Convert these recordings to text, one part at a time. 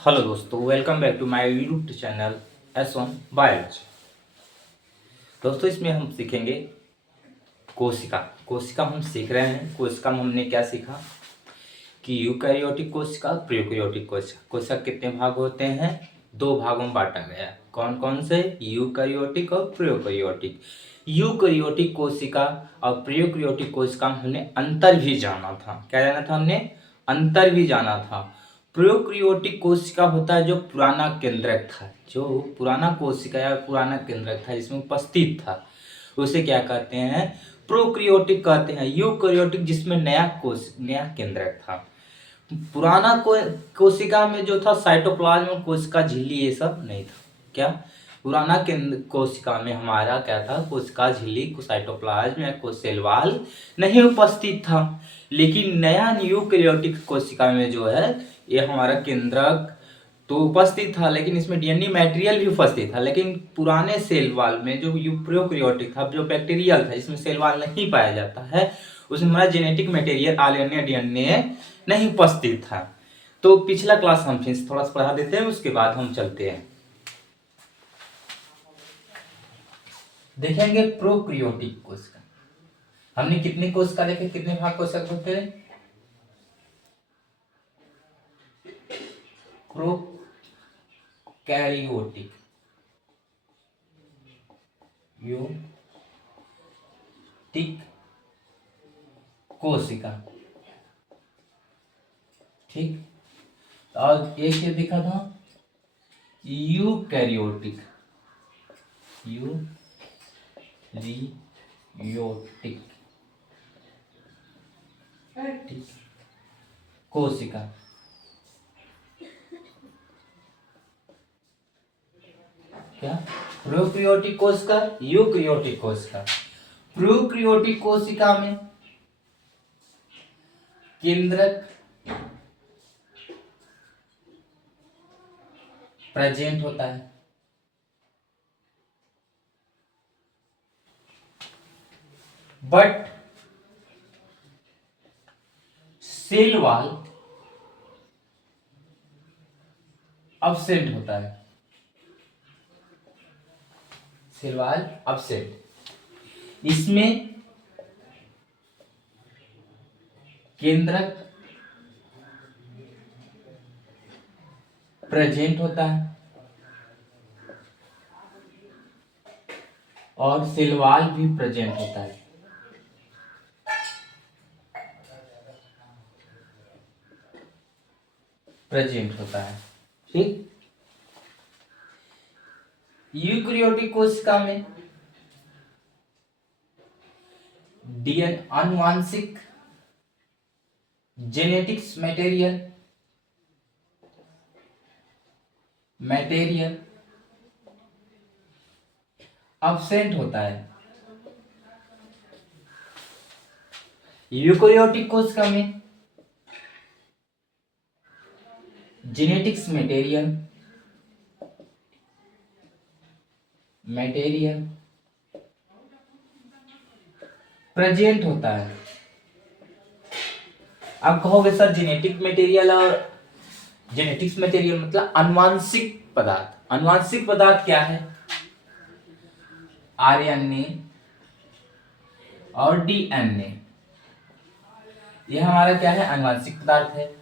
Hello दोस्तों, welcome back to my YouTube channel S1 biology. दोस्तों, इसमें हम सीखेंगे कोशिका। कोशिका हम सीख रहे हैं। कोशिका में हमने क्या सीखा कि यूकैरियोटिक कोशिका, प्रोकैरियोटिक कोशिका। कोशिका कितने भाग होते हैं? दो भागों में बांटा गया है। कौन कौन से? यूकैरियोटिक और प्रोकैरियोटिक। यूकैरियोटिक कोशिका और प्रोकैरियोटिक कोशिका में हमने अंतर भी जाना था। क्या जाना था हमने? अंतर भी जाना था। प्रोकैरियोटिक कोशिका होता है जो पुराना केंद्रक था, जो पुराना कोशिका या पुराना केंद्रक था जिसमें उपस्थित था, उसे क्या कहते हैं? प्रोकैरियोटिक कहते हैं। यूकैरियोटिक जिसमें नया केंद्रक था। पुराना कोशिका में जो था साइटोप्लाज्म, कोशिका झिल्ली, ये सब नहीं था। क्या? पुराना कोशिका में हमारा क्या था? कोशिका झिल्ली, साइटोप्लाज्म या सेल वॉल नहीं उपस्थित था। लेकिन नया यूकैरियोटिक कोशिका में जो है ये हमारा केंद्रक तो उपस्थित था, लेकिन इसमें डीएनए मटेरियल भी उपस्थित था। लेकिन पुराने सेल वॉल में जो प्रोकैरियोटिक था, जो बैक्टीरियल था, इसमें सेल वॉल नहीं पाया जाता है, उसमें हमारा जेनेटिक मटेरियल आरएनए डीएनए नहीं उपस्थित था। तो पिछला क्लास हम फिर थोड़ा सा पढ़ा देते हैं, उसके बाद हम चलते हैं। देखेंगे प्रोकैरियोटिक कोशिका। हमने कितनी कोशिका देखे? कितने भाग कोशिका होते हैं? प्रोकैरियोटिक कोशिका, ठीक। और एक ये दिखा था यूकैरियोटिक ठीक कोशिका। क्या? प्रोकैरियोटिक कोशिका, यूकैरियोटिक कोशिका। प्रोकैरियोटिक कोशिका में केंद्रक प्रेजेंट होता है, बट सेल वॉल अब्सेंट होता है। Cell wall absent. इसमें केंद्रक प्रेजेंट होता है और सेल वॉल भी प्रेजेंट होता है। ठीक। यूकैरियोटिक कोशिका में डीएन आनुवांशिक जेनेटिक्स मटेरियल अब्सेंट होता है। यूकैरियोटिक कोशिका में जेनेटिक्स मटेरियल प्रेजेंट होता है। आप कहोगे सर जेनेटिक मटेरियल और जेनेटिक्स मटेरियल मतलब अनुवांशिक पदार्थ। अनुवांशिक पदार्थ क्या है? आरएनए और डीएनए, यह हमारा क्या है? अनुवांशिक पदार्थ है।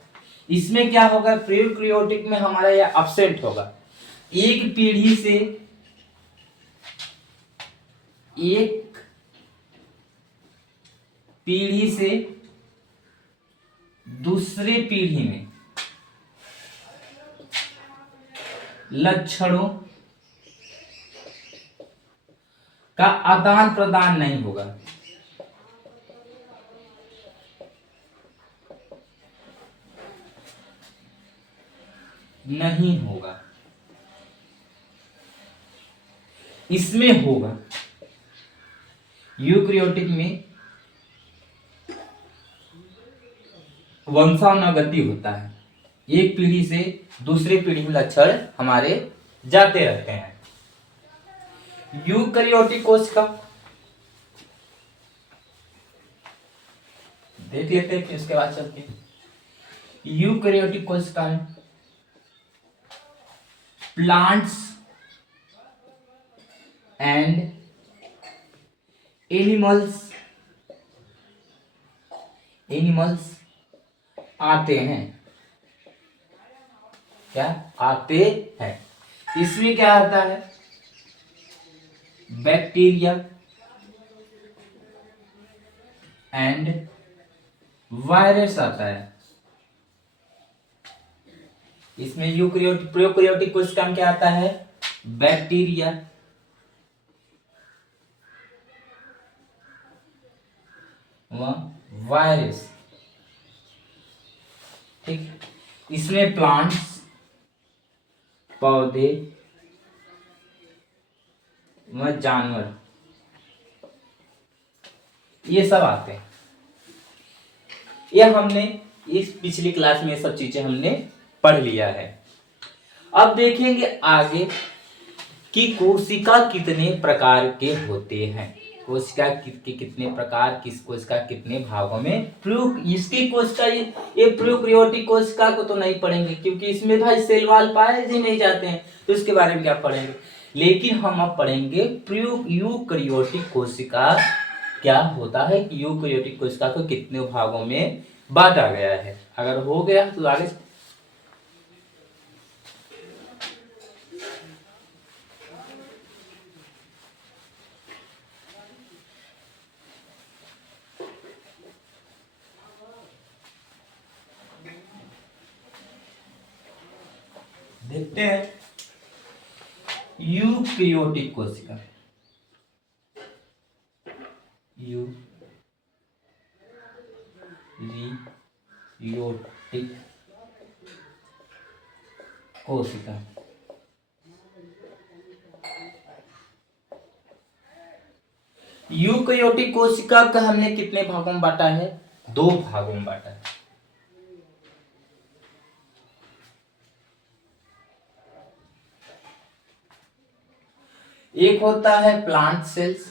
इसमें क्या होगा? प्रोकैरियोटिक में हमारा यह अब्सेंट होगा। एक पीढ़ी से दूसरे पीढ़ी में लक्षणों का आदान प्रदान नहीं होगा। इसमें होगा। यूकैरियोटिक में वंशानुगति होता है। एक पीढ़ी से दूसरे पीढ़ी में लक्षण हमारे जाते रहते हैं। यूकैरियोटिक कोशिका देख लेते हैं, फिर उसके बाद चलते हैं। यूकैरियोटिक कोशिका में प्लांट्स एंड एनिमल्स आते हैं। क्या आते हैं? इसमें क्या आता है? बैक्टीरिया एंड वायरस आता है। इसमें यूकैरियोटिक प्रोकैरियोटिक कोशिका में क्या आता है? बैक्टीरिया व वायरस। ठीक, इसमें प्लांट्स पौधे व जानवर ये सब आते हैं। ये हमने इस पिछली क्लास में ये सब चीजें हमने पढ़ लिया है। अब देखेंगे आगे कि कोशिका कितने प्रकार के होते हैं। कोशिका के कितने प्रकार, किस कोशिका कितने भागों में इसकी कोशिका ये प्रोकैरियोटिक कोशिका को तो नहीं पढ़ेंगे क्योंकि इसमें भाई सेल वाल पाए ही नहीं जाते हैं, तो इसके बारे में क्या पढ़ेंगे। लेकिन हम अब पढ़ेंगे यूकैरियोटिक कोशिका क्या होता है कि यूकैरियोटिक कोशिका को कितने भागों में बांटा गया है। अगर हो गया तो आगे देखते हैं। यूकैरियोटिक कोशिका, यूकैरियोटिक कोशिका। यूकैरियोटिक कोशिका का हमने कितने भागों में बांटा है? 2 भागों में बांटा है। एक होता है प्लांट सेल्स,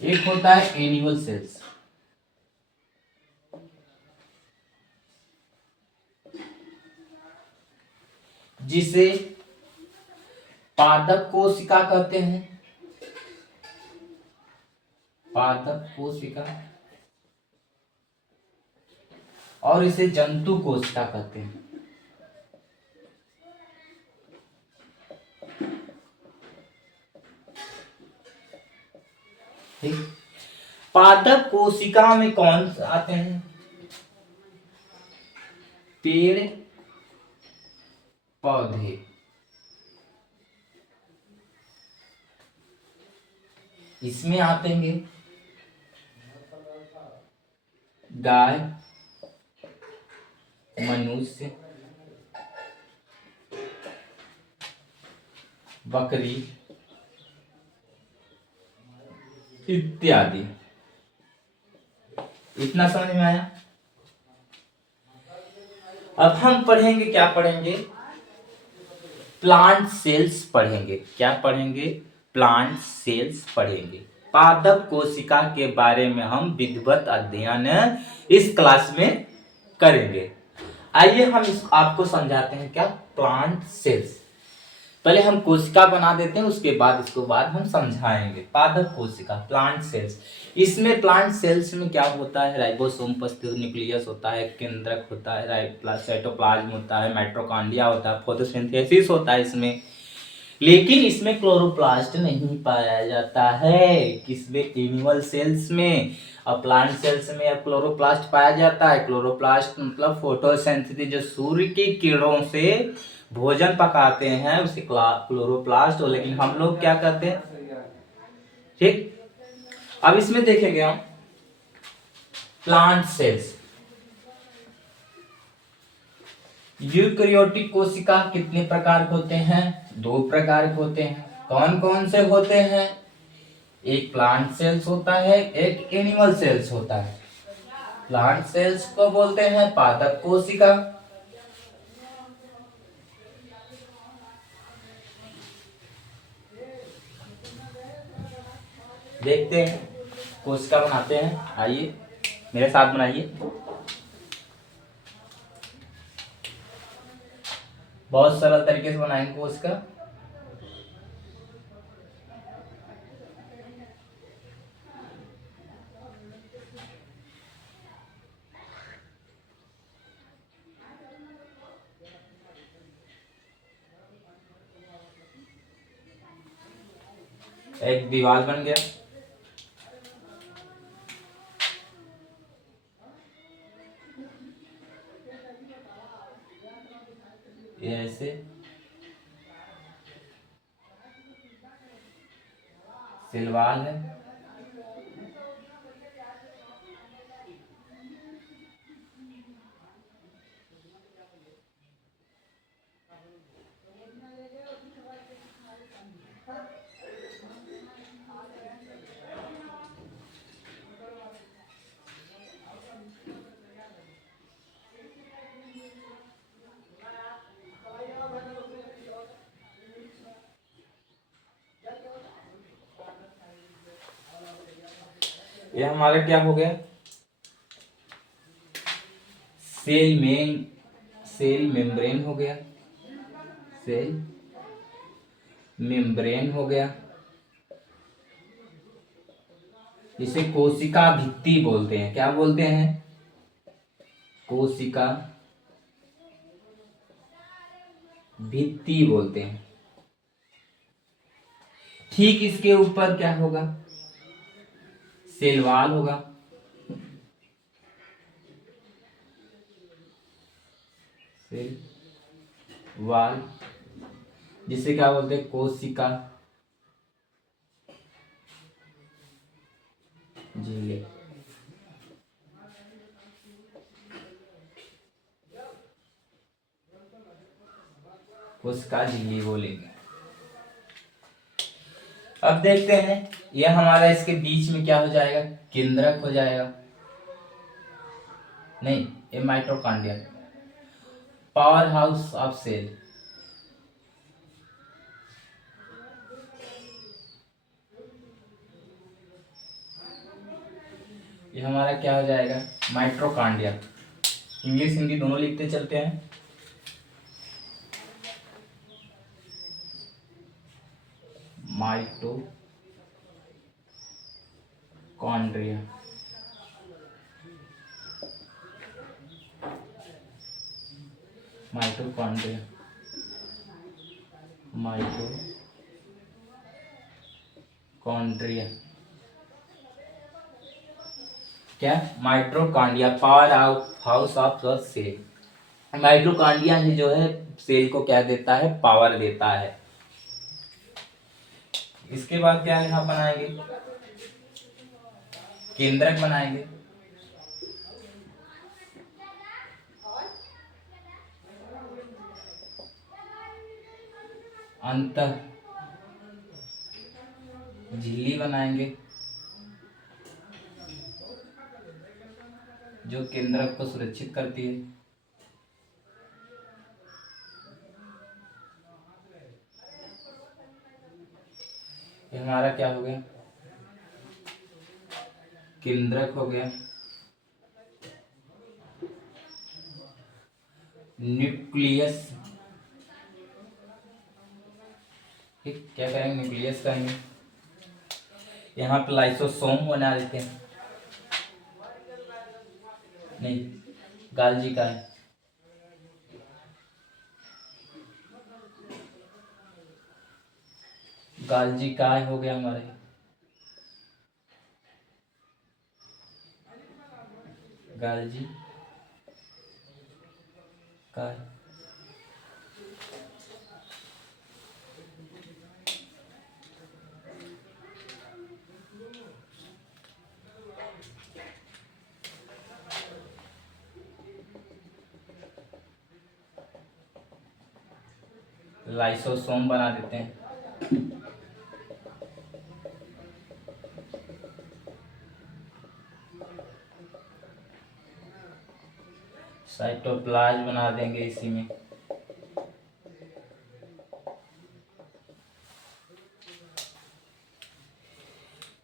एक होता है एनिमल सेल्स। जिसे पादप कोशिका कहते हैं, पादप कोशिका, और इसे जंतु कोशिका कहते हैं। ठीक, पादप कोशिका में कौन आते हैं? पेड़ पौधे, इसमें आते हैं गाय, मनुष्य, बकरी इत्यादि। इतना समझ में आया? अब हम पढ़ेंगे, क्या पढ़ेंगे? प्लांट सेल्स पढ़ेंगे। क्या पढ़ेंगे? प्लांट सेल्स पढ़ेंगे। पादप कोशिका के बारे में हम विधिवत अध्ययन इस क्लास में करेंगे। आइए हम आपको समझाते हैं क्या प्लांट सेल्स। पहले हम कोशिका बना देते हैं, उसके बाद इसको बाद हम समझाएंगे। पादप कोशिका, प्लांट सेल्स। इसमें प्लांट सेल्स में क्या होता है? राइबोसोम उपस्थित, न्यूक्लियस होता है, केंद्रक होता है, साइटोप्लाज्म होता है, माइटोकॉन्ड्रिया होता है, फोटोसिंथेसिस होता है इसमें। लेकिन इसमें क्लोरोप्लास्ट नहीं पाया जाता है। किसमें? एनिमल सेल्स में। और प्लांट सेल्स में अब क्लोरोप्लास्ट पाया जाता है। क्लोरोप्लास्ट मतलब फोटोसिंथेसिस, जो सूर्य की किरणों से भोजन पकाते हैं उसे क्लोरोप्लास्ट हो। लेकिन हम लोग क्या करते हैं? ठीक, अब इसमें देखेंगे हम प्लांट सेल्स। यूकैरियोटिक कोशिका कितने प्रकार के होते हैं? 2 प्रकार के होते हैं। कौन कौन से होते हैं? एक प्लांट सेल्स होता है, एक एनिमल सेल्स होता है। प्लांट सेल्स को बोलते हैं पादप कोशिका, देखते हैं कोशिका बनाते हैं। आइए मेरे साथ बनाइए। बहुत सरल तरीके से बनाएंगे कोशिका। एक दीवार बन गया। ये ऐसे सिलवाल है। ये हमारा क्या हो गया, सेल मेम्ब्रेन हो गया, सेल मेम्ब्रेन हो गया, जिसे कोशिका भित्ति बोलते हैं। क्या बोलते हैं, कोशिका भित्ति बोलते हैं। ठीक इसके ऊपर क्या होगा, सेल वॉल होगा। सेल वॉल जिसे क्या बोलते हैं, कोशिका झिल्ली। कोशिका झिल्ली बोलेंगे। अब देखते हैं, यह हमारा इसके बीच में क्या हो जाएगा, केंद्रक हो जाएगा। नहीं, ये mitochondria, power house of cell. ये हमारा क्या हो जाएगा, माइटोकॉन्ड्रिया। इंग्लिश हिंदी दोनों लिखते चलते हैं। माइटोकॉन्ड्रिया, माइटोकॉन्ड्रिया, माइटोकॉन्ड्रिया क्या, mitochondria power house of the cell. Mitochondria ही जो है सेल को क्या देता है, पावर देता है। इसके बाद क्या यहाँ बनाएंगे, केंद्रक बनाएंगे। अंतः झिल्ली बनाएंगे जो केंद्रक को सुरक्षित करती है। ये हमारा क्या हो गया, केंद्रक हो गया। न्यूक्लियस, ठीक, क्या करेंगे, न्यूक्लियस करेंगे। यहाँ पे लाइसोसोम बना देते हैं। नहीं, गाल्जी का है, गाल्जी काय हो गया हमारे, गाल्जी काय। लाइसोसोम बना देते हैं। साइटोप्लाज्म बना देंगे इसी में।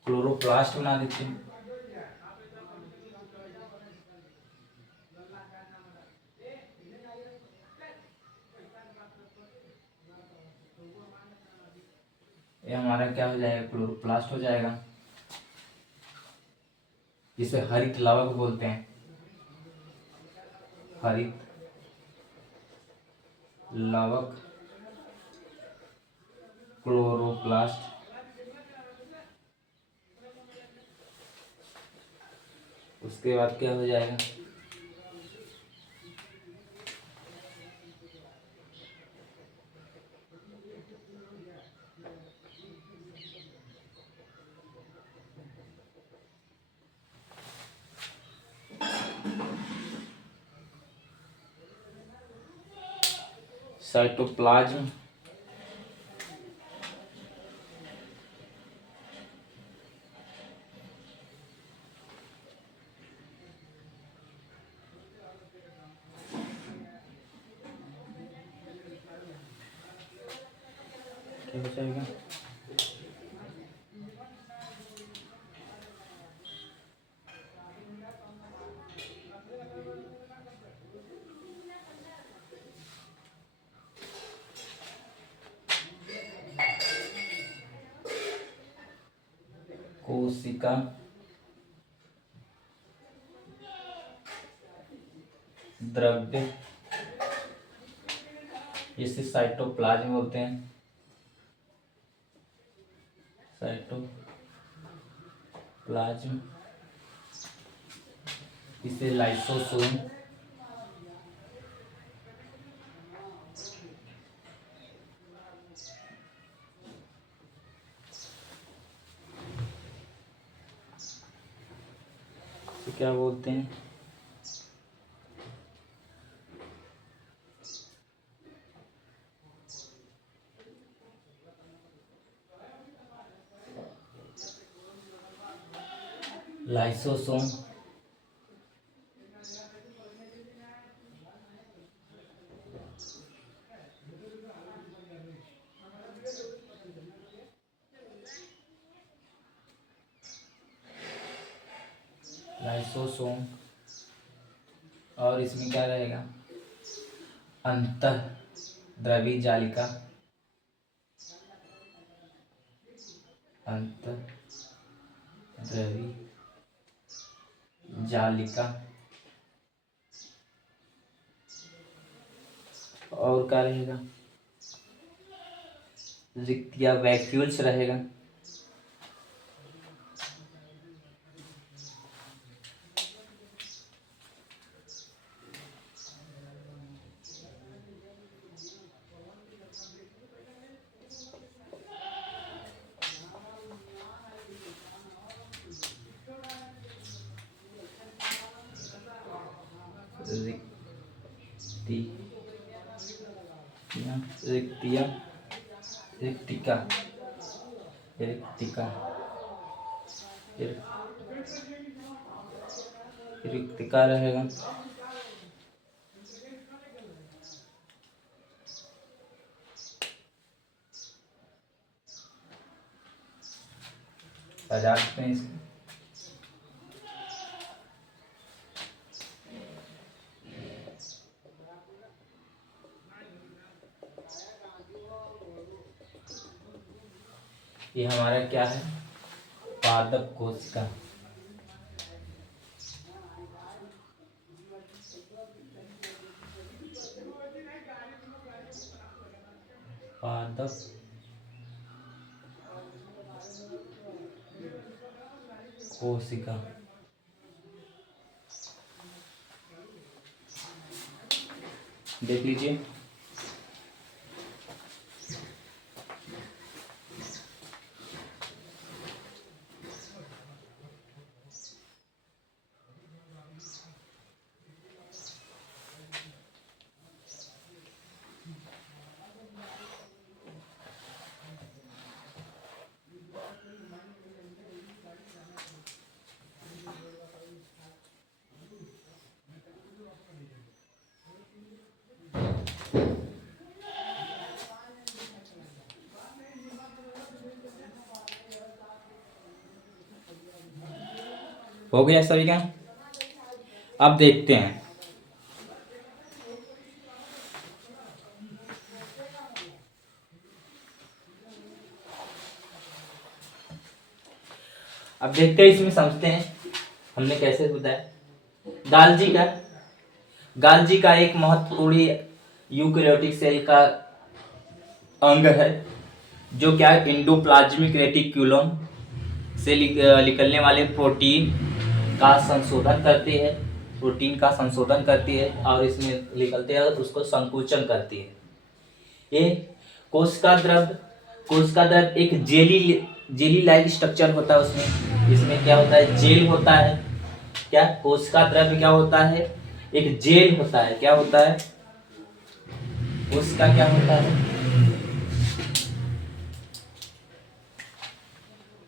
क्लोरोप्लास्ट बना देते हैं। ये हमारा क्या हो जाएगा, क्लोरोप्लास्ट हो जाएगा, जिसे हरित लवक बोलते हैं, हरित लवक क्लोरोप्लास्ट। उसके बाद क्या हो जाएगा, साइटोप्लाज्म, क्या हो जाएगा, कोशिका द्रव्य, इसे साइटोप्लाज्म बोलते हैं, साइटोप्लाज्म, इसे लाइसोसोम, तो क्या बोलते हैं, लाइसोसोम, लाइसोसोम। और इसमें क्या रहेगा, अंतःद्रवी जालिका, अंतःद्रवी जालिका। और क्या रहेगा, रिक्त या वैक्यूल्स रहेगा, रिक्तिया, रिक्तिका, रिक्तिका, रिक्तिका रहेगा। पदार्थ में इसको ये हमारा क्या है, पादप कोशिका, पादप कोशिका। देख लीजिए, हो गया सभी का। अब देखते हैं, अब देखते हैं इसमें समझते हैं हमने कैसे बताया। गाल्जी का एक महत्वपूर्ण यूकेरियोटिक सेल का अंग है जो क्या इंडोप्लाज्मिक रेटिक्यूलम से निकलने वाले प्रोटीन का संशोधन करती है। और इसमें निकलते हैं उसको संकुचन करती है। ये कोशिका द्रव एक जेली लाइक स्ट्रक्चर होता है उसमें। इसमें क्या होता है, जेल होता है। क्या कोशिका द्रव क्या होता है, एक जेल होता है। क्या होता है, कोशिका क्या होता है,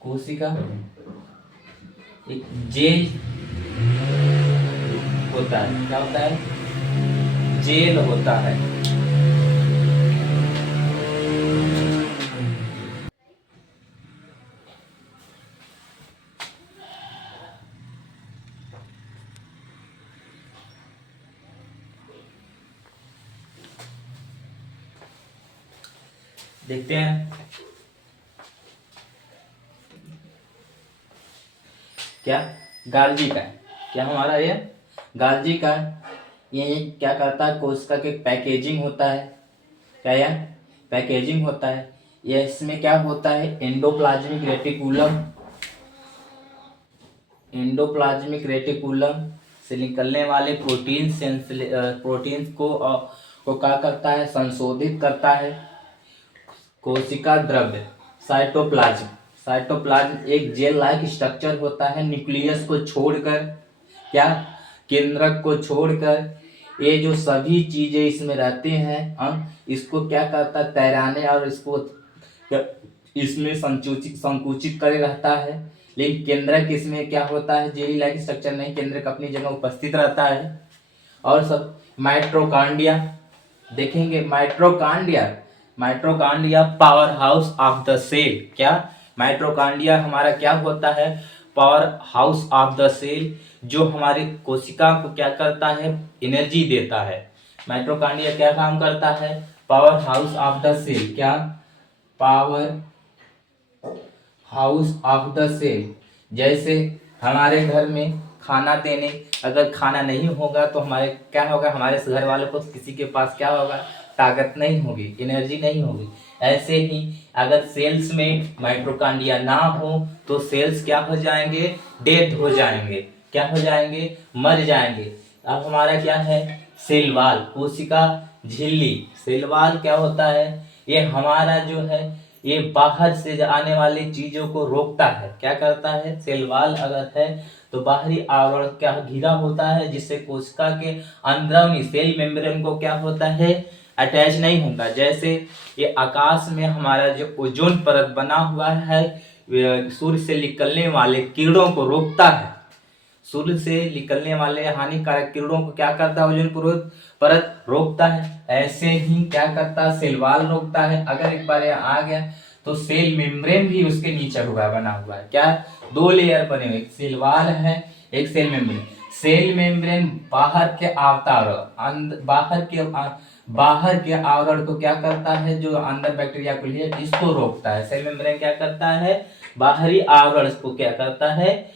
कोशिका एक जेल होता है। क्या होता है, जेल होता है। देखते हैं क्या गाल्जी का है, क्या हमारा ये गाल्जी का ये क्या करता है, कोशिका के पैकेजिंग होता है। क्या यह पैकेजिंग होता है, ये इसमें क्या होता है, एंडोप्लाज्मिक रेटिकुलम से निकलने वाले प्रोटीन को क्या करता है, संशोधित करता है। कोशिका द्रव्य साइटोप्लाज्म एक जेल लाइक स्ट्रक्चर होता है, न्यूक्लियस को छोड़कर। क्या, केंद्रक को छोड़कर ये जो सभी चीजें इसमें रहते हैं इसको क्या करता है, तैराने और इसको इसमें संकुचित करे रहता है। लेकिन केंद्रक इसमें क्या होता है, जेली लाइक स्ट्रक्चर नहीं, केंद्रक अपनी जगह उपस्थित रहता है। और सब माइट्रोकांडिया देखेंगे। Mitochondria power house of the cell. क्या, माइट्रोकांडिया हमारा क्या होता है, power house of the cell, जो हमारी कोशिका को क्या करता है, एनर्जी देता है। माइट्रोकांडिया क्या काम करता है, power house of the cell. क्या, power house of the cell. जैसे हमारे घर में खाना देने, अगर खाना नहीं होगा तो हमारे क्या होगा, हमारे घर वालों को किसी के पास क्या होगा, ताकत नहीं होगी, एनर्जी नहीं होगी। ऐसे ही अगर सेल्स में माइट्रोकांडिया ना हो तो सेल्स क्या हो जाएंगे, डेड हो जाएंगे। क्या हो जाएंगे, मर जाएंगे। अब हमारा क्या है, सेल वॉल, कोशिका झिल्ली। सेल वॉल क्या होता है, ये हमारा जो है ये बाहर से आने वाली चीजों को रोकता है। क्या करता है, सेल वॉल अगर है तो बाहरी आवरण क्या घिरा होता है, जिससे कोशिका के अंदरूनी सेल मेम्ब्रेन को क्या होता है, अटैच नहीं होगा। जैसे ये आकाश में हमारा जो ओजोन परत बना हुआ है, सूर्य से निकलने वाले किरणों को रोकता है। सूर्य से निकलने वाले हानिकारक किरणों को क्या करता है, ओजोन परत रोकता है। ऐसे ही क्या करता है, सेल वॉल रोकता है। अगर एक बार आ गया तो सेल मेम्ब्रेन भी उसके नीचे हुआ बना हुआ है। क्या, दो लेयर बने हुए, एक सेल वॉल है, एक सेल मेम्ब्रेन। सेल मेम्ब्रेन बाहर के बाहर के आवरण को क्या करता है, जो अंदर बैक्टीरिया को लिए इसको रोकता है। सेल मेम्ब्रेन क्या करता है, बाहरी आवरण को क्या करता है,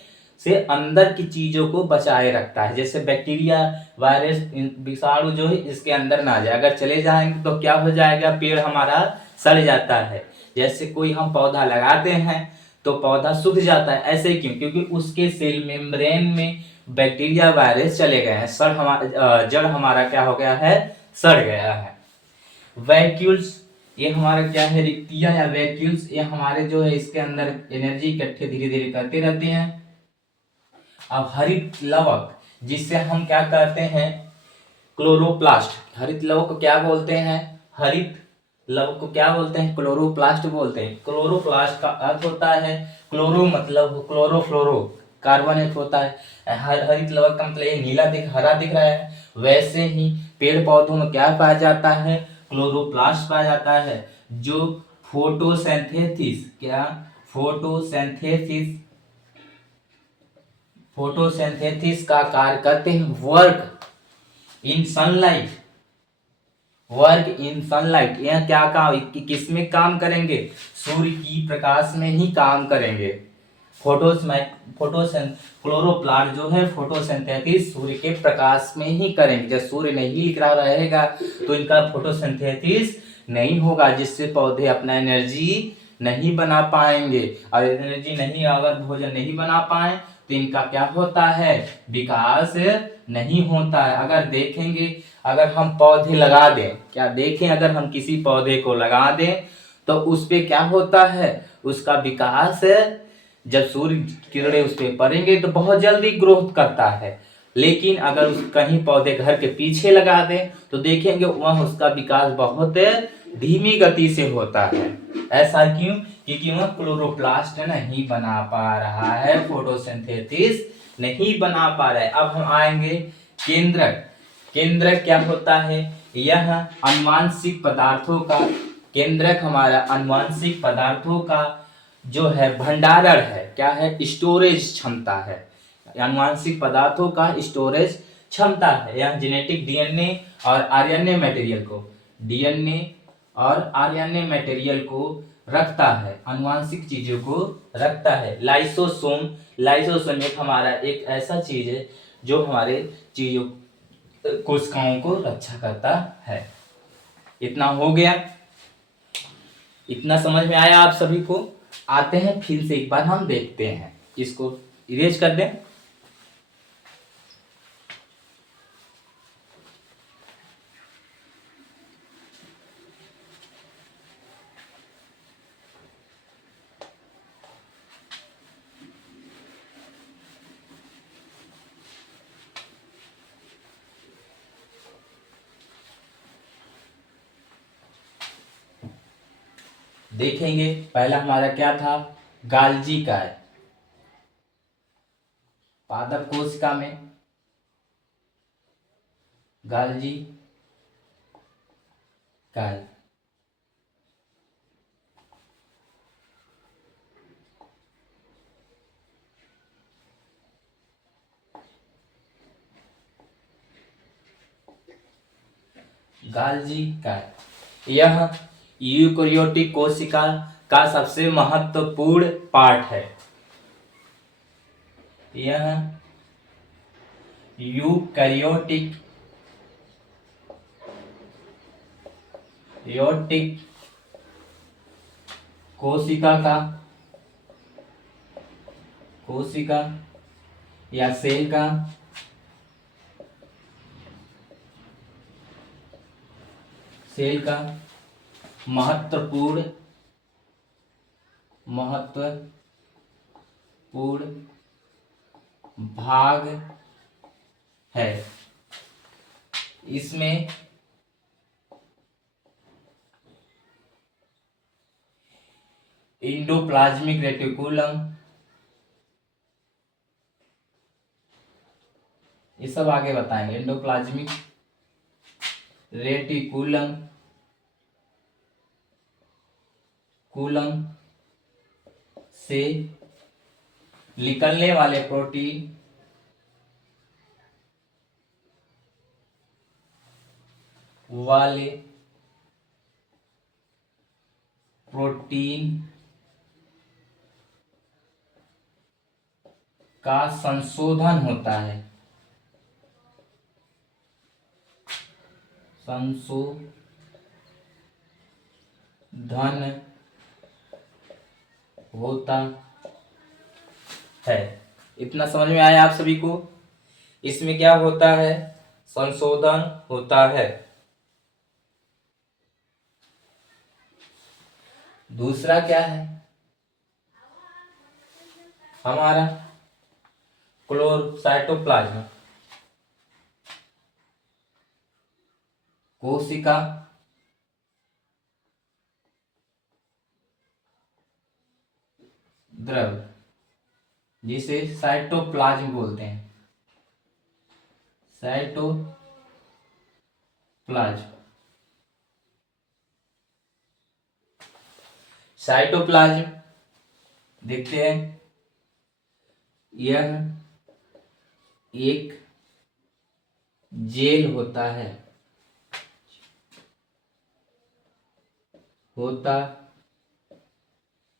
से अंदर की चीजों को बचाए रखता है। जैसे बैक्टीरिया, वायरस, विषाणु जो है इसके अंदर ना जाए। अगर चले जाएंगे तो क्या हो जाएगा, पेड़ हमारा सड़ जाता है। जैसे कोई हम पौधा लगाते हैं तो पौधा सूख जाता है, ऐसे क्यों, क्योंकि उसके सेल मेम्ब्रेन में बैक्टीरिया, वायरस चले गए हैं, जड़ हमारा क्या हो गया है, सड़ गया है। वैक्यूल्स, ये हमारा क्या है, रिक्तियां या वैक्यूल्स, ये हमारे जो है इसके अंदर एनर्जी इकट्ठे धीरे धीरे करते रहते हैं। अब हरित लवक, जिससे हम क्या करते हैं, क्लोरोप्लास्ट। हरित लवक को क्या बोलते हैं, हरित लवक को क्या बोलते हैं, क्लोरोप्लास्ट बोलते हैं। क्लोरोप्लास्ट का अर्थ होता है, क्लोरो मतलब क्लोरोफ्लोरो, कार्बन एक होता है। हरित लवक का मतलब ये नीला हरा दिख रहा है। वैसे ही पेड़ पौधों में क्या पाया जाता है, क्लोरोप्लास्ट पाया जाता है, जो फोटोसिंथेसिस का कार्य करते हैं। वर्क इन सनलाइट, यह क्या काम, किसमें काम करेंगे, सूर्य की प्रकाश में ही काम करेंगे। फोटोसिंथ क्लोरोप्लास्ट जो है फोटोसिंथेसिस सूर्य के प्रकाश में ही करेंगे। जब सूर्य नहीं दिख रहा रहेगा तो इनका फोटोसिंथेसिस नहीं होगा, जिससे पौधे अपना एनर्जी नहीं बना पाएंगे। और एनर्जी नहीं, अगर भोजन नहीं बना पाए तो इनका क्या होता है, विकास नहीं होता है। अगर देखेंगे, अगर हम पौधे लगा दें, क्या देखें, अगर हम किसी पौधे को लगा दें तो उस पे क्या होता है, उसका विकास जब सूर्य किरणें उस पे पड़ेंगे तो बहुत जल्दी ग्रोथ करता है। लेकिन अगर उस कहीं पौधे घर के पीछे लगा दें तो देखेंगे वह उसका विकास बहुत धीमी गति से होता है। ऐसा क्यों? क्योंकि वह क्लोरोप्लास्ट नहीं बना पा रहा है, फोटोसिंथेसिस नहीं बना पा रहा है। अब हम आएंगे केंद्रक। केंद्रक क्या होता है? यह अनुवांशिक पदार्थों का, केंद्रक हमारा अनुवांशिक पदार्थों का जो है भंडारण है। क्या है? स्टोरेज क्षमता है। अनुवांशिक पदार्थों का स्टोरेज क्षमता है। यह जेनेटिक डीएनए और आरएनए मटेरियल को, डीएनए और आरएनए मटेरियल को रखता है, अनुवांशिक चीजों को रखता है। लाइसोसोम, लाइसोसोम एक हमारा एक ऐसा चीज है जो हमारे चीजों, कोशिकाओं को रक्षा करता है। इतना हो गया, इतना समझ में आया आप सभी को? आते हैं फिर से एक बार हम देखते हैं, इसको इरेज कर दें। देखेंगे पहला हमारा क्या था, गाल्जी काय, पादप कोशिका में गाल्जी काय, गाल्जी काय यह यूकेरियोटिक कोशिका का सबसे महत्वपूर्ण पार्ट है। यह यूकेरियोटिक योटिक कोशिका या सेल का महत्वपूर्ण भाग है। इसमें एंडोप्लाज्मिक रेटिकुलम, ये सब आगे बताएंगे। एंडोप्लाज्मिक रेटिकुलम से निकलने वाले प्रोटीन का संशोधन होता है। इतना समझ में आया आप सभी को? इसमें क्या होता है, संशोधन होता है। दूसरा क्या है हमारा, साइटोप्लाज्म, कोशिका द्रव, जिसे साइटोप्लाज्म बोलते हैं। साइटोप्लाज्म देखते हैं, यह एक जेल होता है,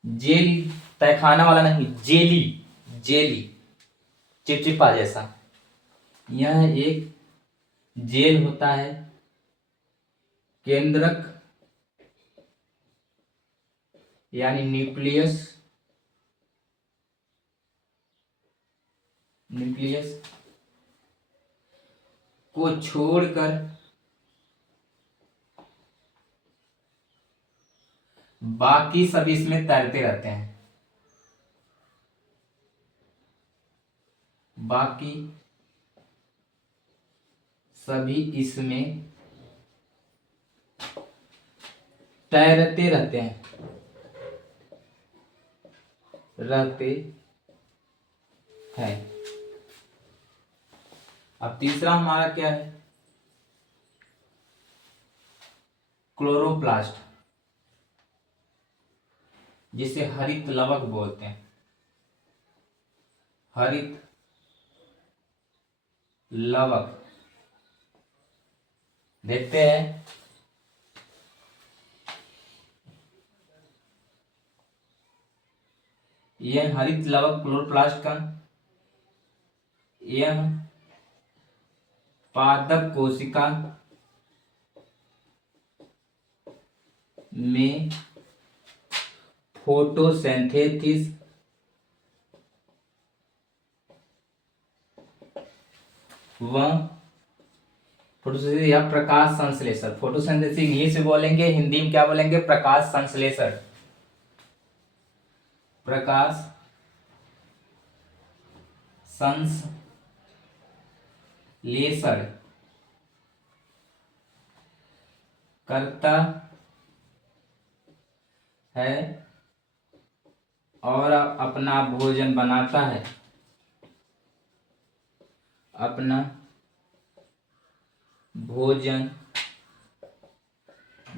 जेली, तहखाना वाला नहीं, जेली, जेली, चिपचिपा जैसा। यह एक जेल होता है। केंद्रक यानी न्यूक्लियस, न्यूक्लियस को छोड़कर बाकी सभी इसमें तैरते रहते हैं। बाकी सभी इसमें तैरते रहते हैं, रहते हैं। अब तीसरा हमारा क्या है? क्लोरोप्लास्ट, जिसे हरित लवक बोलते हैं। हरित लवक, देखते हैं। यह हरित लवक क्लोरोप्लास्ट का यह पादप कोशिका में फोटोसिंथेसिस व फोटोसिंथेसिस या प्रकाश संश्लेषण, फोटोसिंथेसिस इंग्लिश में बोलेंगे, हिंदी में क्या बोलेंगे? प्रकाश संश्लेषण। प्रकाश संश्लेषण करता है और अपना भोजन बनाता है, अपना भोजन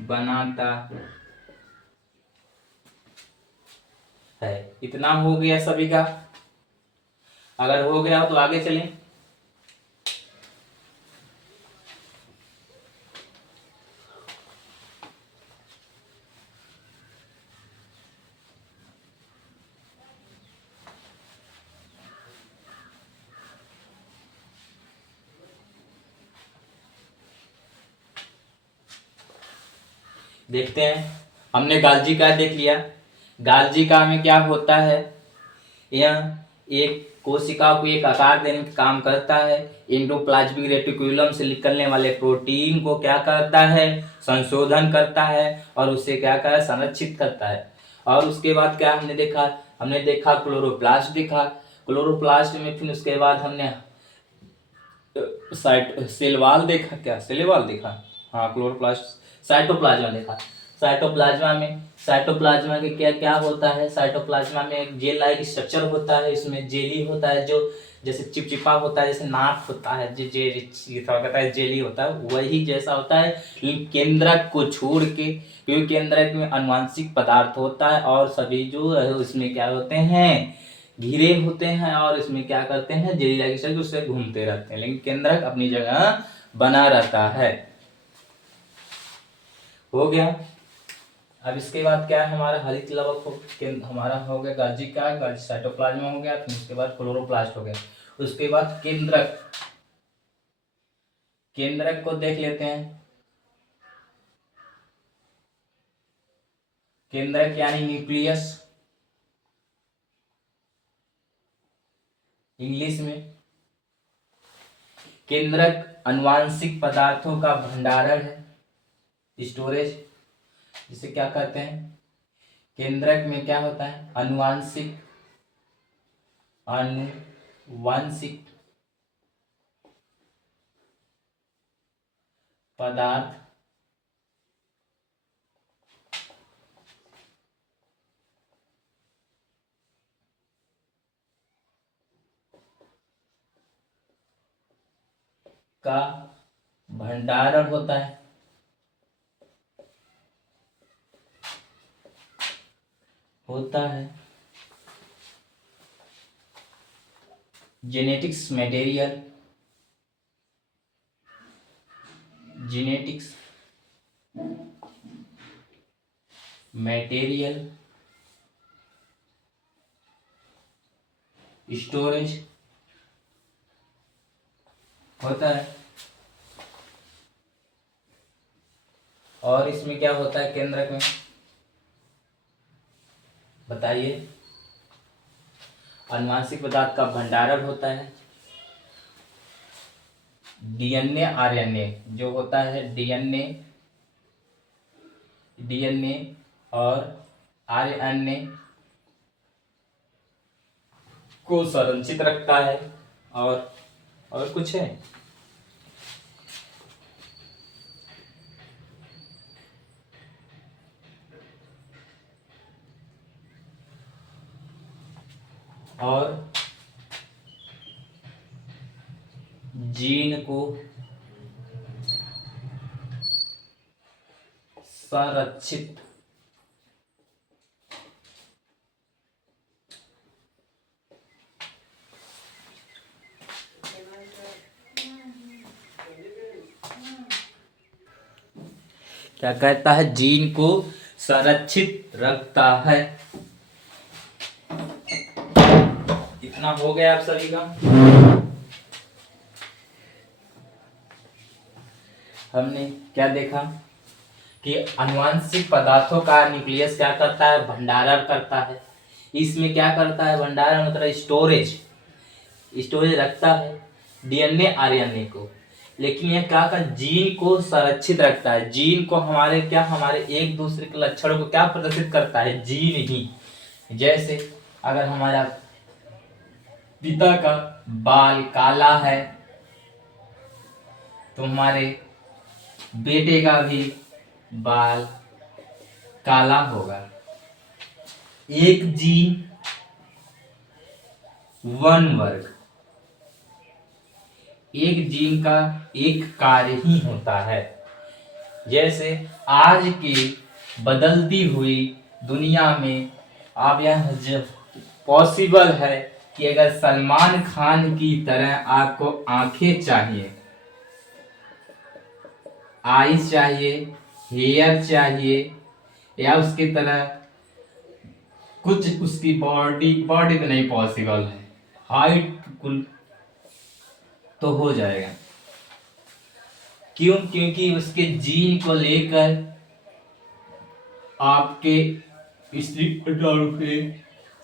बनाता है। इतना हो गया सभी का? अगर हो गया तो आगे चलें। देखते हैं। हमने गाल्जी का देख लिया। गाल्जी का में क्या होता है? यह एक कोशिका को एक आकार देने का काम करता है। एंडोप्लाज्मिक रेटिकुलम से निकलने वाले प्रोटीन को क्या करता है? संशोधन करता है और उसे क्या करता है? संरक्षित करता है। और उसके बाद क्या हमने देखा? हमने देखा क्लोरोप्लास्ट देखा। क्लोरोप्लास्ट में फिर उसके बाद हमने सेलवाल देखा। क्या सेलवाल देखा? हाँ, क्लोरोप्लास्ट। साइटोप्लाज्मा देखा। साइटोप्लाज्मा के क्या क्या होता है? साइटोप्लाज्मा में एक जेल लाइक स्ट्रक्चर होता है, इसमें जेली होता है जो जैसे चिपचिपा होता है, जैसे नाक होता है, कहता है जेली होता है, वही जैसा होता है। केंद्रक को छोड़ के, क्योंकि केंद्रक में अनुवांशिक पदार्थ होता है और सभी जो है उसमें क्या होते हैं? घिरे होते हैं और इसमें क्या करते हैं? जेली लाइक स्ट्रक्चर उससे घूमते रहते हैं, लेकिन केंद्रक अपनी जगह बना रहता है। हो गया। अब इसके बाद क्या है हमारा? हरित लवक हमारा हो गया गाल्जी का, गाल्जी साइटोप्लाज्मा हो गया, फिर उसके बाद क्लोरोप्लास्ट हो गया। उसके बाद केंद्रक, केंद्रक को देख लेते हैं। केंद्रक यानी न्यूक्लियस, इंग्लिश में। केंद्रक अनुवांशिक पदार्थों का भंडारण है, स्टोरेज, जिसे क्या कहते हैं? केंद्रक में क्या होता है? अनुवांशिक पदार्थ का भंडारण होता है। Genetics material, genetics material storage होता है। और इसमें क्या होता है केंद्रक में, बताइए। आनुवांशिक पदार्थ का भंडारण होता है। डीएनए आरएनए जो होता है, डीएनए और आरएनए को संरक्षित रखता है। और कुछ है, और जीन को संरक्षित क्या कहता है, जीन को संरक्षित रखता है। इतना हो गया आप सभी का। हमने क्या देखा कि आनुवांशिक पदार्थों का न्यूक्लियस क्या करता है, भंडारण करता है। इसमें क्या करता है, भंडारण मतलब स्टोरेज रखता है डीएनए आरएनए को। लेकिन यह क्या कर, जीन को संरक्षित रखता है। जीन को हमारे एक दूसरे के लक्षणों को क्या प्रदर्शित करता है, जीन ही। जैसे अगर हमारा पिता का बाल काला है तो हमारे बेटे का भी बाल काला होगा। एक जीन वन वर्ग। एक जीन का एक कार्य ही होता है। जैसे आज की बदलती हुई दुनिया में अब यह पॉसिबल है कि अगर सलमान खान की तरह आपको आंखें चाहिए, आईज चाहिए, हेयर चाहिए, या उसकी तरह कुछ उसकी बॉडी तो नहीं पॉसिबल है, हाइट कुल तो हो जाएगा। क्यों? क्योंकि उसके जीन को लेकर आपके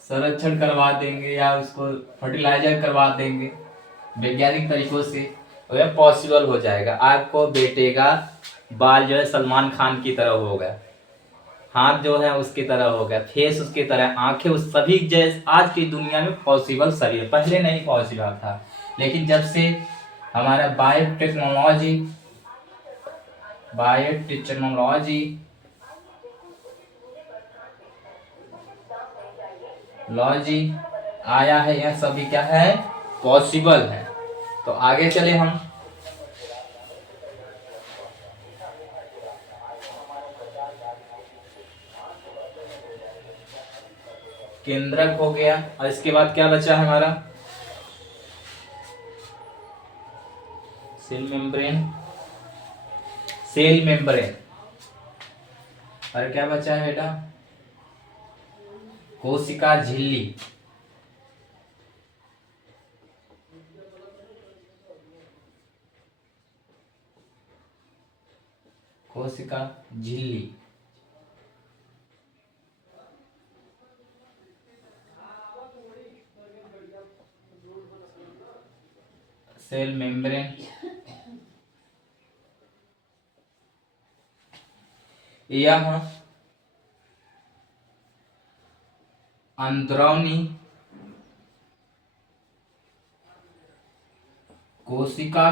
संरक्षण करवा देंगे या उसको फर्टिलाइजर करवा देंगे वैज्ञानिक तरीकों से, वह पॉसिबल हो जाएगा। आपको बेटे का बाल जो है सलमान खान की तरह होगा, हाथ जो है उसकी तरह होगा, फेस उसकी तरह, आंखें उस सभी जैसे आज की दुनिया में पॉसिबल सभी है। पहले नहीं पॉसिबल था, लेकिन जब से हमारा बायोटेक्नोलॉजी आया है, यह सभी क्या है, पॉसिबल है। तो आगे चले हम। केंद्रक हो गया, और इसके बाद क्या बचा है हमारा, सेल मेम्ब्रेन। और क्या बचा है बेटा, कोशिका झिल्ली। कोशिका झिल्ली। Cell membrane. यह अंदरूनी कोशिका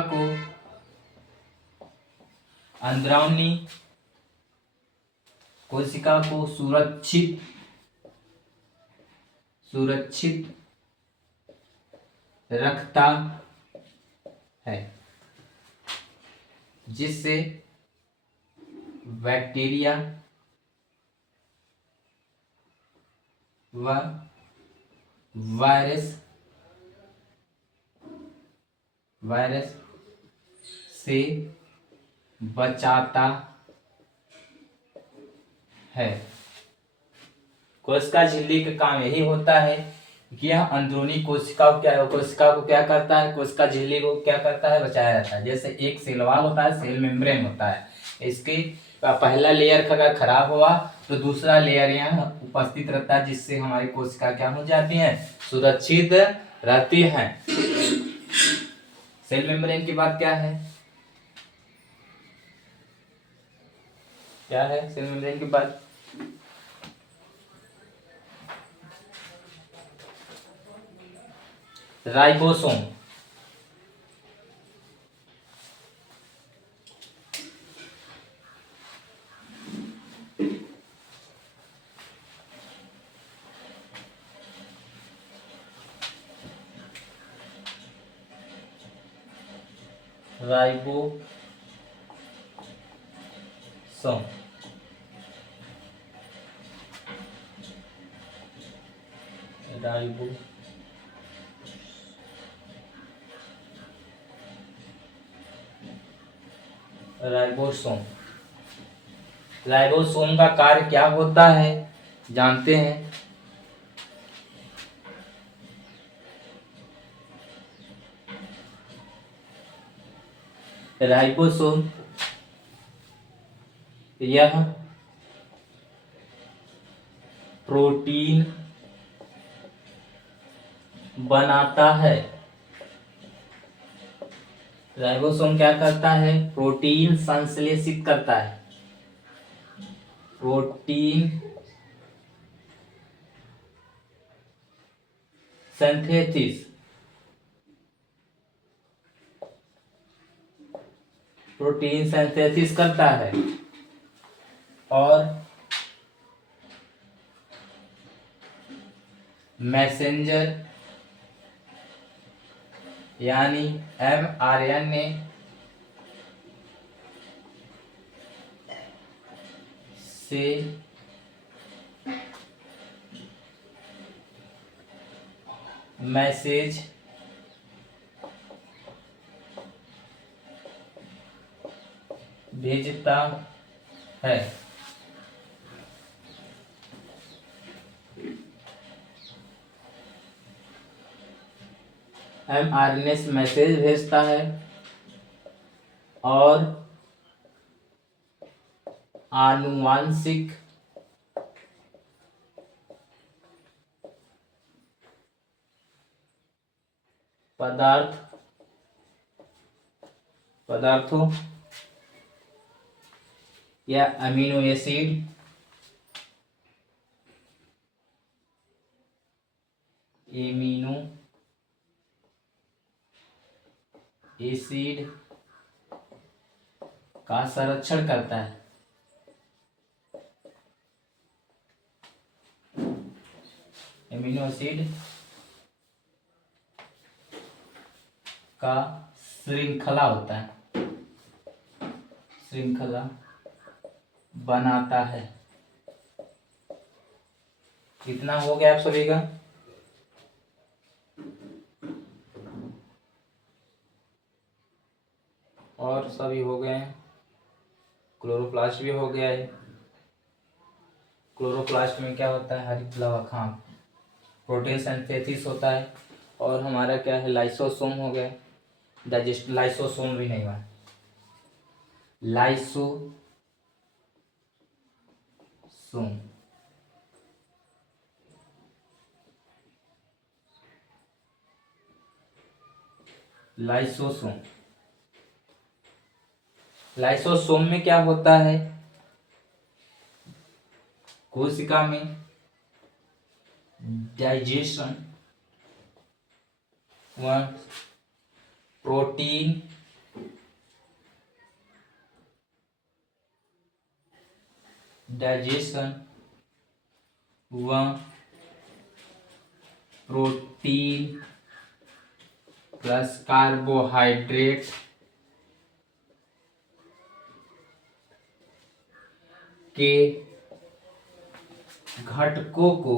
को सुरक्षित रखता है, जिससे बैक्टीरिया व वायरस से बचाता है। कोशिका झिल्ली का काम यही होता है कि यह अंदरूनी कोशिका को क्या करता है, कोशिका झिल्ली को क्या करता है, बचाया रहता है। जैसे एक सेल वॉल होता है, सेल मेम्ब्रेन होता है, इसके पहला लेयर अगर खराब हुआ तो दूसरा लेयर यहाँ उपस्थित रहता है, जिससे हमारी कोशिका क्या हो जाती है, सुरक्षित रहती है। सेल मेम्ब्रेन की बात क्या है, क्या है सेल मेम्ब्रेन की बात, ribosome. Ribosome ribo ribosome ribosome का कार्य क्या होता है, जानते हैं। राइबोसोम यह प्रोटीन बनाता है। राइबोसोम क्या करता है, प्रोटीन संश्लेषित करता है, प्रोटीन सिंथेसिस, प्रोटीन सिंथेसिस करता है और मैसेंजर यानी mRNA से मैसेज भेजता है। mRNA से मैसेज भेजता है और आनुवांशिक पदार्थों या अमीनो एसिड का संरक्षण करता है। एमिनो एसिड का श्रृंखला होता है, श्रृंखला बनाता है। कितना हो गया आप सभी का, और सभी हो गए हैं, क्लोरोप्लास्ट भी हो गया है। क्लोरोप्लास्ट में क्या होता है, हरित लवक, हाँ, प्रोटीन सिंथेसिस होता है। और हमारा क्या है, लाइसोसोम हो गया, डाइजेस्ट, लाइसोसोम भी नहीं हुआ, लाइसोसोम, लाइसोसोम। लाइसोसोम में क्या होता है, कोशिका में डाइजेशन व प्रोटीन डाइजेशन व प्रोटीन प्लस कार्बोहाइड्रेट के घटकों को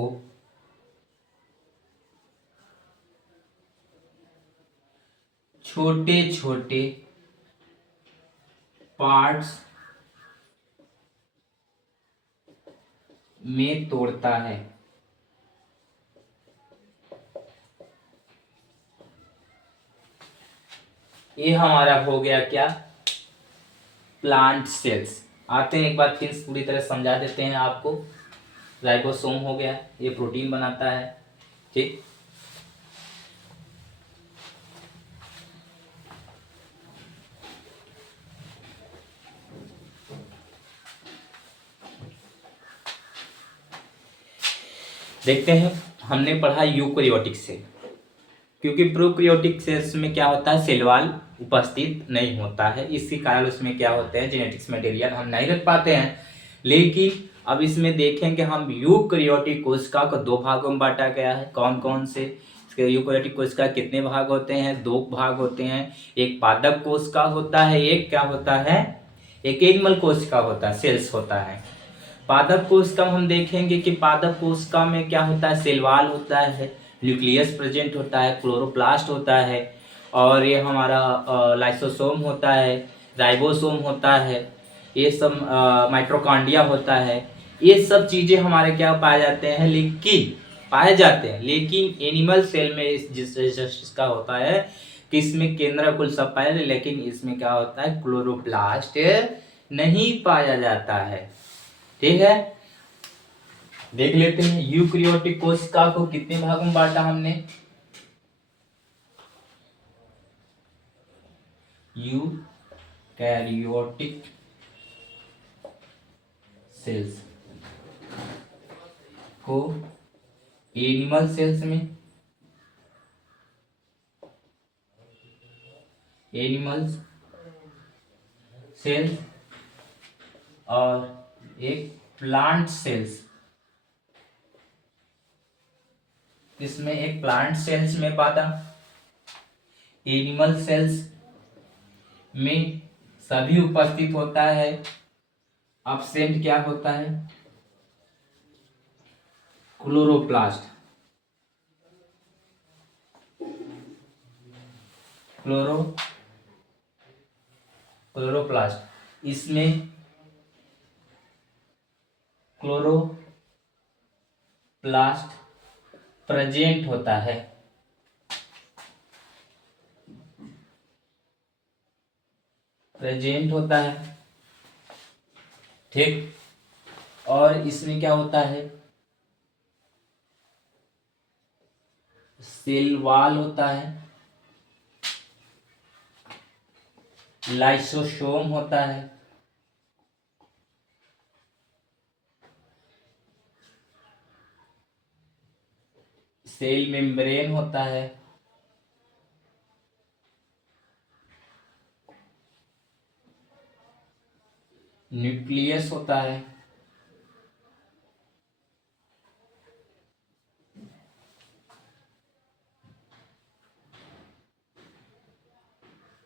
छोटे छोटे पार्ट्स में तोड़ता है। ये हमारा हो गया क्या, प्लांट सेल्स। आते हैं एक बार फिर पूरी तरह समझा देते हैं आपको। राइबोसोम हो गया, ये प्रोटीन बनाता है, ठीक। देखते हैं, हमने पढ़ा यूकेरियोटिक सेल, क्योंकि प्रोकैरियोटिक सेल्स में क्या होता है, सेल वॉल उपस्थित नहीं होता है, इसी कारण उसमें क्या होते हैं, जेनेटिक्स मटेरियल हम नहीं रख पाते हैं। लेकिन अब इसमें देखेंगे हम यूकेरियोटिक कोशिका को दो भागों में बांटा गया है। कौन कौन से इसके यूकेरियोटिक कोशिका कितने भाग होते हैं, दो भाग होते हैं। एक पादप कोशिका होता है, एक क्या होता है, एक एनिमल कोशिका होता है, सेल्स होता है। पादप कोशिका हम देखेंगे कि पादप कोशिका में क्या होता है, सेल वॉल होता है, न्यूक्लियस प्रेजेंट होता है, क्लोरोप्लास्ट होता है, और ये हमारा लाइसोसोम होता है, राइबोसोम होता है, ये सब माइटोकॉन्ड्रिया होता है। ये सब चीज़ें हमारे क्या पाए जाते हैं, लेकिन एनिमल सेल में जिसका होता है कि इसमें केंद्रकुल सब पाया, लेकिन इसमें क्या होता है, क्लोरोप्लास्ट नहीं पाया जाता है, ठीक है। देख लेते हैं यूकेरियोटिक कोशिका को कितने भागों में बांटा हमने। यूकेरियोटिक सेल्स को एनिमल सेल्स में, एनिमल्स सेल्स और एक प्लांट सेल्स, इसमें एक प्लांट सेल्स में बांटा। एनिमल सेल्स में सभी उपस्थित होता है, एब्सेंट क्या होता है, क्लोरोप्लास्ट, क्लोरोप्लास्ट इसमें क्लोरोप्लास्ट प्रेजेंट होता है, ठीक। और इसमें क्या होता है, सेल वॉल होता है, लाइसोसोम होता है, सेल मेम्ब्रेन होता है, न्यूक्लियस होता है,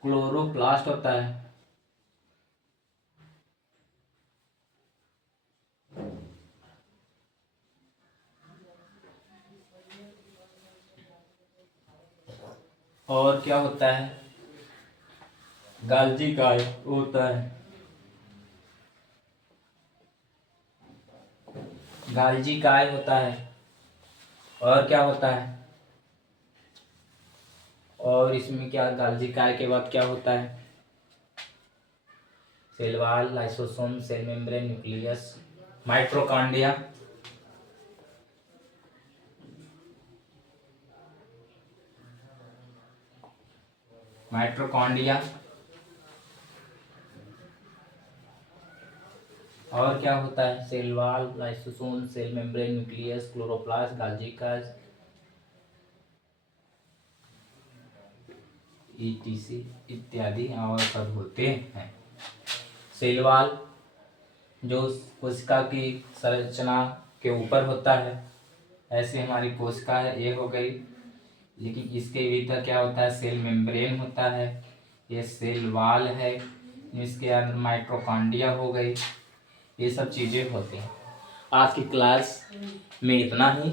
क्लोरोप्लास्ट होता है, और क्या होता है, गाल्जी काय होता है, गाल्जी काय होता है। और क्या होता है, और इसमें क्या, गाल्जी काय के बाद क्या होता है, cell wall, lysosome, cell membrane, nucleus, mitochondria, और क्या होता है, cell wall, lysosome, cell membrane, nucleus, chloroplast, Golgi काय, ईटीसी इत्यादि और सब होते हैं। सेल वॉल जो कोशिका की संरचना के ऊपर होता है, ऐसे हमारी कोशिका है, एक हो गई। लेकिन इसके भीतर क्या होता है, सेल मेम्ब्रेन होता है, ये सेल वॉल है, इसके अंदर माइटोकॉन्ड्रिया हो गई, ये सब चीज़ें होती हैं। आज की क्लास में इतना ही।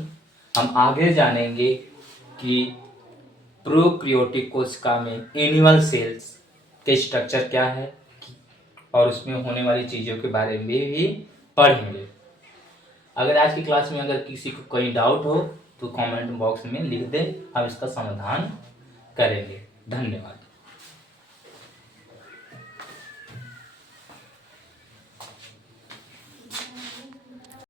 हम आगे जानेंगे कि प्रोकैरियोटिक कोशिका में एनिमल सेल्स के स्ट्रक्चर क्या है और उसमें होने वाली चीज़ों के बारे में भी पढ़ेंगे। अगर आज की क्लास में अगर किसी को कोई डाउट हो तो कमेंट बॉक्स में लिख दें, हम इसका समाधान करेंगे। धन्यवाद।